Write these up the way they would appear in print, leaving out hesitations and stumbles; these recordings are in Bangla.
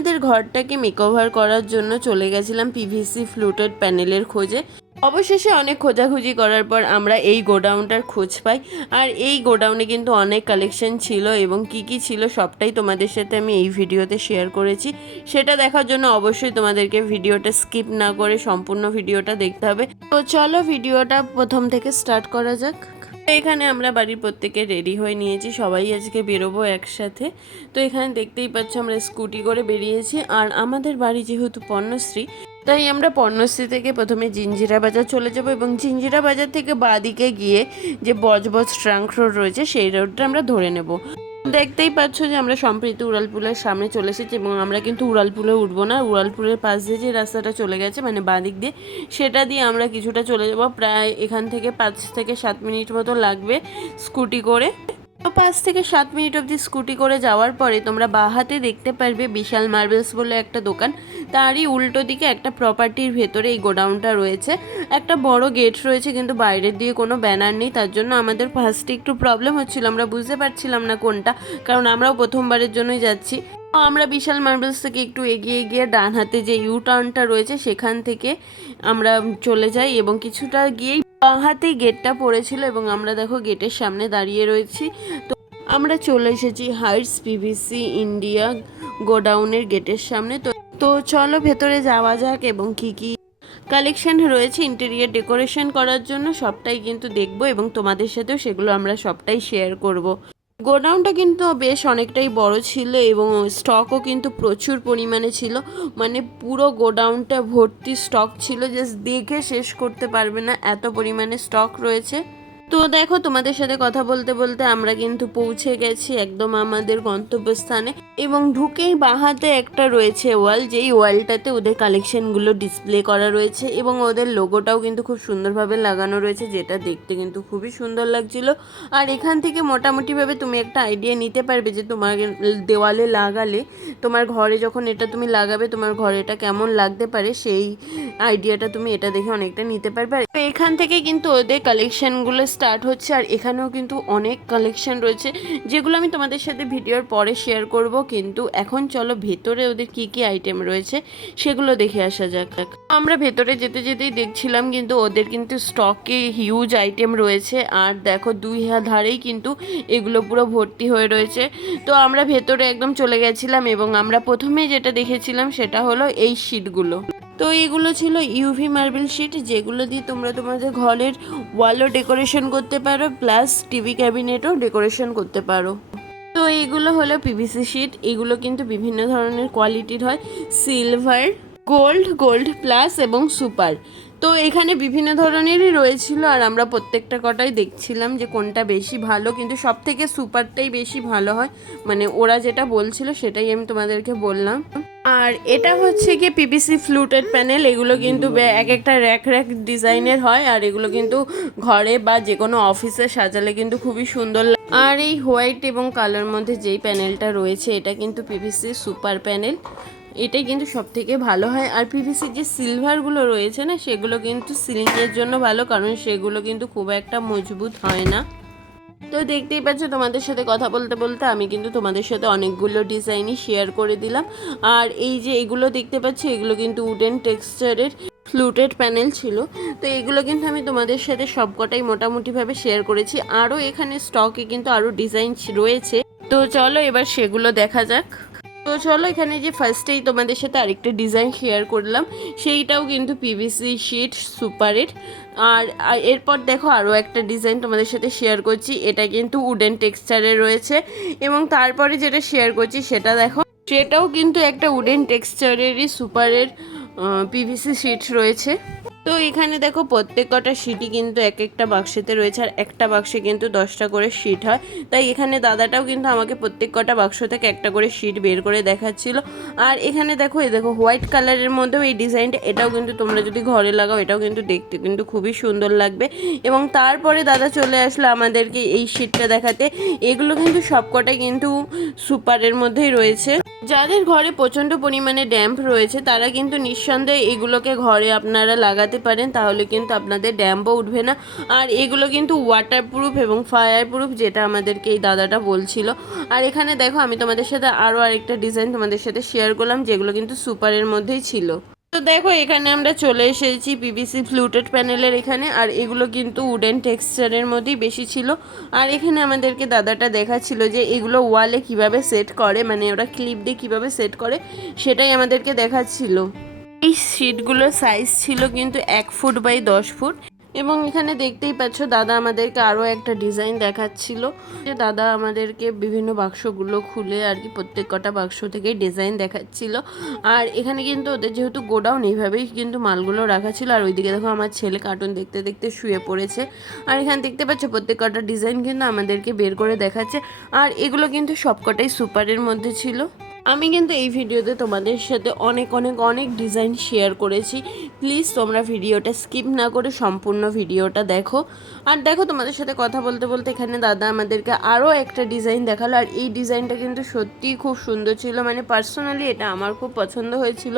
আমাদের ঘরটাকে মেকওভার করার জন্য চলে গেছিলাম পিভিসি ফ্লুটেড প্যানেলের খোঁজে। অবশেষে অনেক খোঁজাখুঁজি করার পর আমরা এই গোডাউনটার খোঁজ পাই। আর এই গোডাউনে কিন্তু অনেক কালেকশন ছিল এবং কি কি ছিল সবটাই তোমাদের সাথে আমি এই ভিডিওতে শেয়ার করেছি। সেটা দেখার জন্য অবশ্যই তোমাদেরকে ভিডিওটা স্কিপ না করে সম্পূর্ণ ভিডিওটা দেখতে হবে। তো চলো ভিডিওটা প্রথম থেকে স্টার্ট করা যাক। এখানে আমরা বাড়ির প্রত্যেকে রেডি হয়ে নিয়েছি, সবাই আজকে বেরোবো একসাথে। তো এখানে দেখতেই পাচ্ছ আমরা স্কুটি করে বেরিয়েছি। আর আমাদের বাড়ি যেহেতু পণ্যশ্রী, তাই আমরা পণ্যশ্রী থেকে প্রথমে জিঞ্জিরা বাজার চলে যাব এবং জিঞ্জিরা বাজার থেকে বাঁদিকে গিয়ে যে বজবজ ট্রাঙ্ক রোড রয়েছে সেই রোডটা আমরা ধরে নেব। দেখতেই পাচ্ছ যে আমরা সম্প্রীতি উড়ালপুলের সামনে চলে এসেছি এবং আমরা কিন্তু উড়ালপুলে উঠবো না। উড়ালপুলের পাশ দিয়ে যে রাস্তাটা চলে গেছে মানে বাঁদিক দিয়ে, সেটা দিয়ে আমরা কিছুটা চলে যাব। প্রায় এখান থেকে 5 থেকে 7 মিনিট মতো লাগবে স্কুটি করে। তো 5 থেকে 7 মিনিট অবধি স্কুটি করে যাওয়ার পরে তোমরা বাঁ হাতে দেখতে পারবে বিশাল মার্বেলস বলে একটা দোকান। তারই উল্টো দিকে একটা প্রপার্টির ভেতরে এই গোডাউনটা রয়েছে। একটা বড় গেট রয়েছে কিন্তু বাইরের দিয়ে কোনো ব্যানার নেই, তার জন্য আমাদের ফার্স্টে একটু প্রবলেম হচ্ছিল, আমরা বুঝতে পারছিলাম না কোনটা, কারণ আমরাও প্রথমবারের জন্যই যাচ্ছি। আমরা বিশাল মার্বেলস থেকে একটু এগিয়ে গিয়ে ডান হাতে যে ইউ টার্নটা রয়েছে সেখান থেকে আমরা চলে যাই এবং কিছুটা গিয়েই বাঁ হাতেই গেটটা পড়েছিল এবং আমরা দেখো গেটের সামনে দাঁড়িয়ে রয়েছি। তো আমরা চলে এসেছি হাইটস পিভিসি ইন্ডিয়া গোডাউনের গেটের সামনে। তো চলো ভেতরে যাওয়া যাক এবং কি কি কালেকশন রয়েছে ইন্টেরিয়ার ডেকোরেশন করার জন্য সবটাই কিন্তু দেখবো এবং তোমাদের সাথেও সেগুলো আমরা সবটাই শেয়ার করব। গোডাউনটা কিন্তু বেশ অনেকটাই বড় ছিল এবং স্টকও কিন্তু প্রচুর পরিমাণে ছিল, মানে পুরো গোডাউনটা ভর্তি স্টক ছিল, জাস্ট দেখে শেষ করতে পারবে না এত পরিমাণে স্টক রয়েছে। তো দেখো তোমাদের সাথে কথা বলতে বলতে আমরা কিন্তু পৌঁছে গেছি একদম আমাদের গন্তব্যস্থানে এবং ঢুকেই বাঁহাতে একটা রয়েছে ওয়াল, যেই ওয়ালটাতে ওদের কালেকশনগুলো ডিসপ্লে করা রয়েছে এবং ওদের লোগোটাও কিন্তু খুব সুন্দরভাবে লাগানো রয়েছে, যেটা দেখতে কিন্তু খুবই সুন্দর লাগছিল। আর এখান থেকে মোটামুটিভাবে তুমি একটা আইডিয়া নিতে পারবে যে তোমার দেওয়ালে লাগালে তোমার ঘরে যখন এটা তুমি লাগাবে তোমার ঘরে এটা কেমন লাগতে পারে, সেই আইডিয়াটা তুমি এটা দেখে অনেকটা নিতে পারবে। আর এখান থেকে কিন্তু ওদের কালেকশনগুলো স্টার্ট হচ্ছে আর এখানেও কিন্তু অনেক কালেকশন রয়েছে যেগুলো আমি তোমাদের সাথে ভিডিওর পরে শেয়ার করব। কিন্তু এখন চলো ভেতরে ওদের কি কি আইটেম রয়েছে সেগুলো দেখে আসা যাক। আমরা ভেতরে যেতে যেতেই দেখছিলাম কিন্তু ওদের কিন্তু স্টকে হিউজ আইটেম রয়েছে আর দেখো দুই ধারেই কিন্তু এগুলো পুরো ভর্তি হয়ে রয়েছে। তো আমরা ভেতরে একদম চলে গেছিলাম এবং আমরা প্রথমে যেটা দেখেছিলাম সেটা হলো এই শিটগুলো। তো এগুলো ছিল ইউভি মার্বেল শিট, যেগুলো দিয়ে তোমরা তোমাদের ঘরের ওয়ালও ডেকোরেশন করতে পারো প্লাস টিভি ক্যাবিনেটও ডেকোরেশন করতে পারো। তো এগুলো হলো পিভিসি শিট, এগুলো কিন্তু বিভিন্ন ধরনের কোয়ালিটির হয়, সিলভার, গোল্ড প্লাস এবং সুপার। তো এখানে বিভিন্ন ধরনেরই রয়েছিল আর আমরা প্রত্যেকটা কটাই দেখছিলাম যে কোনটা বেশি ভালো, কিন্তু সব থেকে সুপারটাই বেশি ভালো হয়, মানে ওরা যেটা বলছিল সেটাই আমি তোমাদেরকে বললাম। আর এটা হচ্ছে কি পিভিসি ফ্লুটেড প্যানেল, এগুলো কিন্তু এক একটা র্যাক ডিজাইনের হয় আর এগুলো কিন্তু ঘরে বা যে কোনো অফিসে সাজালে কিন্তু খুবই সুন্দর লাগে। আর এই হোয়াইট এবং কালার মধ্যে যেই প্যানেলটা রয়েছে এটা কিন্তু পিভিসি সুপার প্যানেল, এটাই কিন্তু সব থেকে ভালো হয়। আর পিভিসির যে সিলভারগুলো রয়েছে না সেগুলো কিন্তু সিলিংয়ের জন্য ভালো, কারণ সেগুলো কিন্তু খুব একটা মজবুত হয় না। তো দেখতেই পাচ্ছ তোমাদের সাথে কথা বলতে বলতে আমি কিন্তু তোমাদের সাথে অনেকগুলো ডিজাইনই শেয়ার করে দিলাম। আর এই যে এগুলো দেখতে পাচ্ছ এগুলো কিন্তু উডেন টেক্সচারের ফ্লুটেড প্যানেল ছিল। তো এগুলো কিন্তু আমি তোমাদের সাথে সবকটাই মোটামুটিভাবে শেয়ার করেছি, আরও এখানে স্টকে কিন্তু আরও ডিজাইন রয়েছে। তো চলো এবার সেগুলো দেখা যাক। তো চলো এখানে যে ফার্স্টেই তোমাদের সাথে আরেকটা ডিজাইন শেয়ার করলাম সেইটাও কিন্তু পিভিসি শিট সুপারের। আর এরপর দেখো আরও একটা ডিজাইন তোমাদের সাথে শেয়ার করছি, এটা কিন্তু উডেন টেক্সচারের রয়েছে এবং তারপরে যেটা শেয়ার করছি সেটা দেখো, সেটাও কিন্তু একটা উডেন টেক্সচারেরই সুপারের পিভিসি শিট রয়েছে। তো এখানে দেখো প্রত্যেক কটা শিটই কিন্তু এক একটা বাক্সেতে রয়েছে আর একটা বাক্সে কিন্তু 10টা করে শিট হয়। তাই এখানে দাদাটাও কিন্তু আমাকে প্রত্যেক কটা বাক্স থেকে একটা করে শিট বের করে দেখাচ্ছিল। আর এখানে দেখো দেখো হোয়াইট কালারের মধ্যেও এই ডিজাইনটা, এটাও কিন্তু তোমরা যদি ঘরে লাগাও এটাও কিন্তু দেখতে কিন্তু খুবই সুন্দর লাগবে। এবং তারপরে দাদা চলে আসলো আমাদেরকে এই শিটটা দেখাতে, এগুলো কিন্তু সবকটাই কিন্তু সুপারের মধ্যেই রয়েছে। যাদের ঘরে প্রচণ্ড পরিমাণে ড্যাম্প রয়েছে তারা কিন্তু নিঃসন্দেহে এগুলোকে ঘরে আপনারা লাগাতে পারেন তাহলে কিন্তু আপনাদের ড্যাম্পও উঠবে না। আর এগুলো কিন্তু ওয়াটারপ্রুফ এবং ফায়ার প্রুফ, যেটা আমাদেরকে এই দাদাটা বলছিল। আর এখানে দেখো আমি তোমাদের সাথে আরও আরেকটা ডিজাইন তোমাদের সাথে শেয়ার করলাম, যেগুলো কিন্তু সুপারের মধ্যেই ছিল। তো দেখো এখানে আমরা চলে এসেছি পিভিসি ফ্লুটেড প্যানেলের এখানে, আর এগুলো কিন্তু উডেন টেক্সচারের মধ্যেই বেশি ছিল। আর এখানে আমাদেরকে দাদাটা দেখাচ্ছিল যে এগুলো ওয়ালে কিভাবে সেট করে, মানে ওরা ক্লিপ দিয়ে কীভাবে সেট করে সেটাই আমাদেরকে দেখাচ্ছিল। এই শিটগুলোর সাইজ ছিল কিন্তু 1 ফুট বাই 10 ফুট। এবং এখানে দেখতেই পাচ্ছ দাদা আমাদেরকে আরও একটা ডিজাইন দেখাচ্ছিল, যে দাদা আমাদেরকে বিভিন্ন বাক্সগুলো খুলে আর কি প্রত্যেক কটা বাক্স থেকে ডিজাইন দেখাচ্ছিল। আর এখানে কিন্তু ওদের যেহেতু গোডাউন এইভাবেই কিন্তু মালগুলো রাখা ছিল। আর ওইদিকে দেখো আমার ছেলে কার্টুন দেখতে দেখতে শুয়ে পড়েছে। আর এখানে দেখতে পাচ্ছ প্রত্যেক কটা ডিজাইন কিন্তু আমাদেরকে বের করে দেখাচ্ছে। আর এগুলো কিন্তু সবকটাই সুপারের মধ্যে ছিল। আমি কিন্তু এই ভিডিওতে তোমাদের সাথে অনেক অনেক অনেক ডিজাইন শেয়ার করেছি। প্লিজ তোমরা ভিডিওটা স্কিপ না করে সম্পূর্ণ ভিডিওটা দেখো। আর দেখো তোমাদের সাথে কথা বলতে বলতে এখানে দাদা আমাদেরকে আরও একটা ডিজাইন দেখালো। আর এই ডিজাইনটা কিন্তু সত্যিই খুব সুন্দর ছিল, মানে পার্সোনালি এটা আমার খুব পছন্দ হয়েছিল।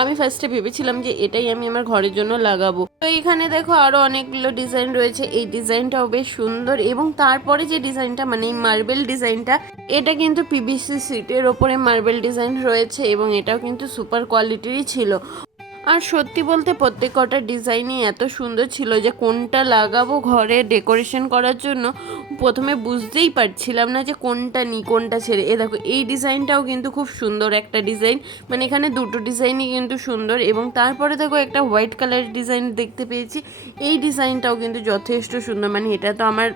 আমি ফার্স্টে ভেবেছিলাম যে এটাই আমি আমার ঘরের জন্য লাগাবো। তো এখানে দেখো আরও অনেকগুলো ডিজাইন রয়েছে। এই ডিজাইনটাও বেশ সুন্দর। এবং তারপরে যে ডিজাইনটা, মানে এই মার্বেল ডিজাইনটা, এটা কিন্তু পিভিসি সিটের ওপরে মার্বেল ডিজাইন রয়েছে এবং এটাও কিন্তু সুপার কোয়ালিটিরই ছিল। আর সত্যি বলতে প্রত্যেক কটা ডিজাইনই এত সুন্দর ছিল যে কোনটা লাগাবো ঘরে ডেকোরেশন করার জন্য প্রথমে বুঝতেই পারছিলাম না যে কোনটা নিই কোনটা ছেড়ে। দেখো এই ডিজাইনটাও কিন্তু খুব সুন্দর একটা ডিজাইন, মানে এখানে দুটো ডিজাইনই কিন্তু সুন্দর। এবং তারপরে দেখো একটা হোয়াইট কালারের ডিজাইন দেখতে পেয়েছি, এই ডিজাইনটাও কিন্তু যথেষ্ট সুন্দর, মানে এটা তো আমার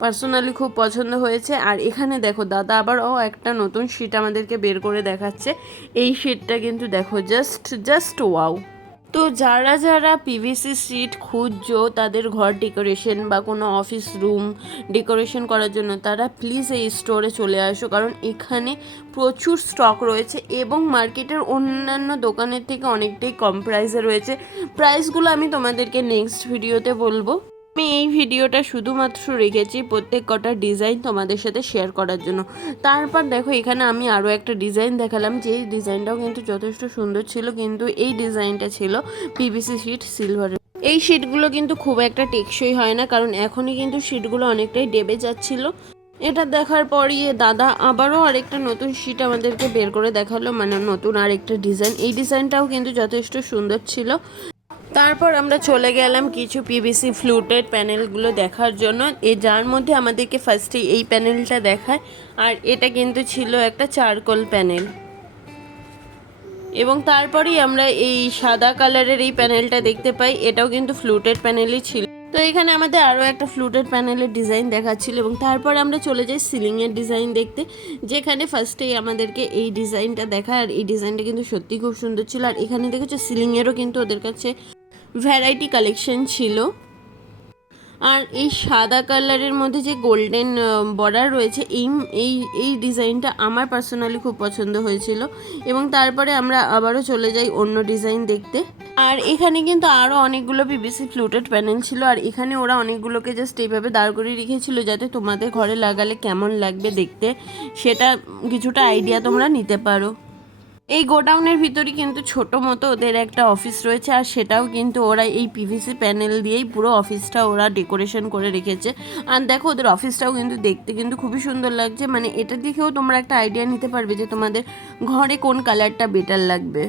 পার্সোনালি খুব পছন্দ হয়েছে। আর এখানে দেখো দাদা আবার একটা নতুন শিট আমাদেরকে বের করে দেখাচ্ছে। এই শিটটা কিন্তু দেখো জাস্ট ওয়াও। তো যারা যারা পিভিসি শিট খুঁজছো তাদের ঘর ডেকোরেশন বা কোনো অফিস রুম ডেকোরেশন করার জন্য, তারা প্লিজ এই স্টোরে চলে আসো, কারণ এখানে প্রচুর স্টক রয়েছে এবং মার্কেটের অন্যান্য দোকানের থেকে অনেকটাই কম প্রাইসে রয়েছে। প্রাইসগুলো আমি তোমাদেরকে নেক্সট ভিডিওতে বলবো। আমি এই ভিডিওটা শুধুমাত্র রেখেছি প্রত্যেক কটা ডিজাইন তোমাদের সাথে শেয়ার করার জন্য। তারপর দেখো এখানে আমি আরও একটা ডিজাইন দেখালাম, যে এই ডিজাইনটাও কিন্তু যথেষ্ট সুন্দর ছিল, কিন্তু এই ডিজাইনটা ছিল পিভিসি শিট সিলভারের। এই শিটগুলো কিন্তু খুব একটা টেকসই হয় না, কারণ এখনই কিন্তু শিটগুলো অনেকটাই ডেবে যাচ্ছিল। এটা দেখার পরই দাদা আবারও আরেকটা নতুন শিট আমাদেরকে বের করে দেখালো, মানে নতুন আরেকটা ডিজাইন। এই ডিজাইনটাও কিন্তু যথেষ্ট সুন্দর ছিল। তারপর আমরা চলে গেলাম কিছু পিভিসি ফ্লুটেড প্যানেলগুলো দেখার জন্য, যার মধ্যে আমাদেরকে ফার্স্টে এই প্যানেলটা দেখায়। আর এটা কিন্তু ছিল একটা চারকোল প্যানেল। এবং তারপরেই আমরা এই সাদা কালারের এই প্যানেলটা দেখতে পাই, এটাও কিন্তু ফ্লুটেড প্যানেলই ছিল। তো এখানে আমাদের আরও একটা ফ্লুটেড প্যানেলের ডিজাইন দেখাচ্ছিল। এবং তারপর আমরা চলে যাই সিলিংয়ের ডিজাইন দেখতে, যেখানে ফার্স্টেই আমাদেরকে এই ডিজাইনটা দেখায়। আর এই ডিজাইনটা কিন্তু সত্যি খুব সুন্দর ছিল। আর এখানে দেখেছো সিলিংয়েরও কিন্তু ওদের কাছে ভ্যারাইটি কালেকশন ছিল। আর এই সাদা কালারের মধ্যে যে গোল্ডেন বর্ডার রয়েছে, এই ডিজাইনটা আমার পার্সোনালি খুব পছন্দ হয়েছিল। এবং তারপরে আমরা আবারও চলে যাই অন্য ডিজাইন দেখতে। আর এখানে কিন্তু আরও অনেকগুলো পিভিসি ফ্লুটেড প্যানেল ছিল। আর এখানে ওরা অনেকগুলোকে জাস্ট এইভাবে দাঁড় করিয়ে রেখেছিল, যাতে তোমাদের ঘরে লাগালে কেমন লাগবে দেখতে সেটা কিছুটা আইডিয়া তোমরা নিতে পারো। এই গোডাউনের ভিতরে কিন্তু ছোট মতো ওদের একটা অফিস রয়েছে, আর সেটাও কিন্তু ওরা এই পিভিসি প্যানেল দিয়েই পুরো অফিসটা ওরা ডেকোরেশন করে রেখেছে। আর দেখো ওদের অফিসটাও কিন্তু দেখতে কিন্তু খুবই সুন্দর লাগছে, মানে এটা দেখেও তোমরা একটা আইডিয়া নিতে পারবে যে তোমাদের ঘরে কোন কালারটা বেটার লাগবে।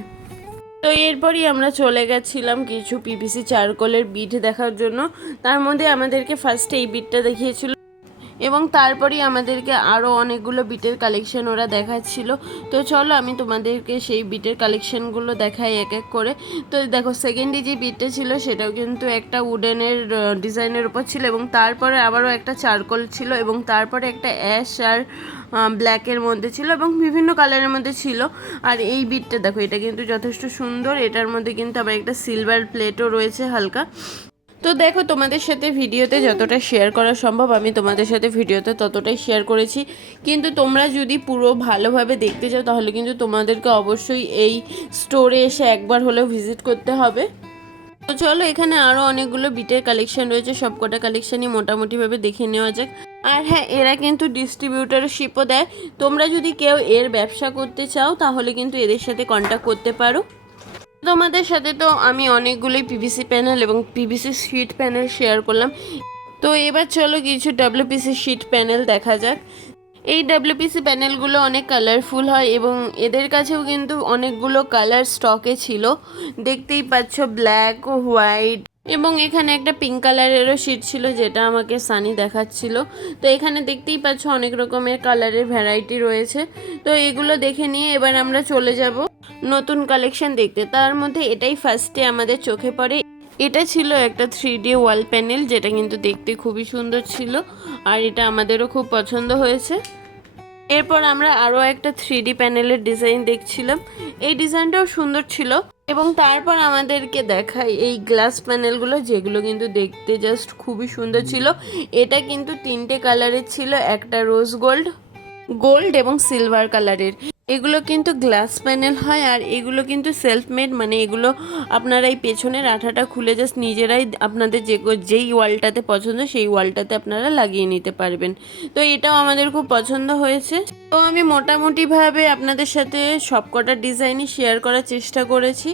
তো এরপরই আমরা চলে গেছিলাম কিছু পিভিসি চারকোলের বিট দেখার জন্য। তার মধ্যে আমাদেরকে ফার্স্টে এই বিটটা দেখিয়েছিল এবং তারপরেই আমাদেরকে আরও অনেকগুলো বিটের কালেকশন ওরা দেখাচ্ছিল। তো চলো আমি তোমাদেরকে সেই বিটের কালেকশনগুলো দেখাই এক এক করে। তো দেখো সেকেন্ডে যে বিটটা ছিল সেটাও কিন্তু একটা উডেনের ডিজাইনের উপর ছিল, এবং তারপরে আবারও একটা চারকোল ছিল, এবং তারপরে একটা অ্যাশ আর ব্ল্যাকের মধ্যে ছিল, এবং বিভিন্ন কালারের মধ্যে ছিল। আর এই বিটটা দেখো, এটা কিন্তু যথেষ্ট সুন্দর। এটার মধ্যে কিন্তু আবার একটা সিলভার প্লেটও রয়েছে হালকা। তো দেখো তোমাদের সাথে ভিডিওতে যতটা শেয়ার করা সম্ভব আমি তোমাদের সাথে ভিডিওতে ততটাই শেয়ার করেছি, কিন্তু তোমরা যদি পুরো ভালোভাবে দেখতে চাও তাহলে কিন্তু তোমাদেরকে অবশ্যই এই স্টোরে এসে একবার হলেও ভিজিট করতে হবে। তো চলো এখানে আরও অনেকগুলো বিটের কালেকশন রয়েছে, সবকটা কালেকশনই মোটামুটিভাবে দেখে নেওয়া যাক। আর হ্যাঁ, এরা কিন্তু ডিস্ট্রিবিউটারশিপও দেয়। তোমরা যদি কেউ এর ব্যবসা করতে চাও তাহলে কিন্তু এদের সাথে কন্ট্যাক্ট করতে পারো। তোমাদের সাথে তো আমি অনেকগুলোই পিভিসি প্যানেল এবং পিভিসি শিট প্যানেল শেয়ার করলাম। তো এবার চলো কিছু ডাব্লিউপিসি শিট প্যানেল দেখা যাক। এই ডাব্লিউপিসি প্যানেলগুলো অনেক কালারফুল হয় এবং এদের কাছেও কিন্তু অনেকগুলো কালার স্টকে ছিল। দেখতেই পাচ্ছ ব্ল্যাক, হোয়াইট এবং এখানে একটা পিঙ্ক কালারেরও শিট ছিল যেটা আমাকে সানি দেখাচ্ছিল। তো এখানে দেখতেই পাচ্ছ অনেক রকমের কালারের ভ্যারাইটি রয়েছে। তো এগুলো দেখে নিয়ে এবার আমরা চলে যাব নতুন কালেকশন দেখতে। তার মধ্যে এটাই ফার্স্টে আমাদের চোখে পড়ে। এটা ছিল একটা 3D ওয়াল প্যানেল, যেটা কিন্তু দেখতে খুবই সুন্দর ছিল আর এটা আমাদেরও খুব পছন্দ হয়েছে। এরপর আমরা আরও একটা 3D প্যানেলের ডিজাইন দেখছিলাম, এই ডিজাইনটাও সুন্দর ছিল। এবং তারপর আমাদেরকে দেখায় এই গ্লাস প্যানেলগুলো, যেগুলো কিন্তু দেখতে জাস্ট খুবই সুন্দর ছিল। এটা কিন্তু 3টে কালারের ছিল, একটা রোজ গোল্ড এবং সিলভার কালারের। এগুলো কিন্তু গ্লাস প্যানেল হয় আর এগুলো কিন্তু সেলফ মেড, মানে এগুলো আপনারা এই পেছনের আঠাটা খুলে জাস্ট নিজেরাই আপনাদের যেই ওয়ালটাতে পছন্দ সেই ওয়ালটাতে আপনারা লাগিয়ে নিতে পারবেন। তো এটাও আমাদের খুব পছন্দ হয়েছে। তো আমি মোটামুটিভাবে আপনাদের সাথে সবকটা ডিজাইনই শেয়ার করার চেষ্টা করেছি।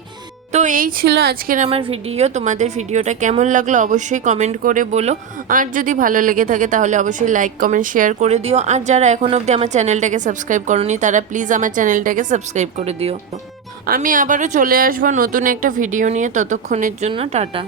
তো এই ছিল আজকের আমার ভিডিও। তোমাদের ভিডিওটা কেমন লাগলো অবশ্যই কমেন্ট করে বলো। আর যদি ভালো লেগে থাকে তাহলে অবশ্যই লাইক, কমেন্ট, শেয়ার করে দিও। আর যারা এখন অবধি আমার চ্যানেলটাকে সাবস্ক্রাইব করোনি তারা প্লিজ আমার চ্যানেলটাকে সাবস্ক্রাইব করে দিও। আমি আবারও চলে আসবো নতুন একটা ভিডিও নিয়ে, ততক্ষণের জন্য টাটা।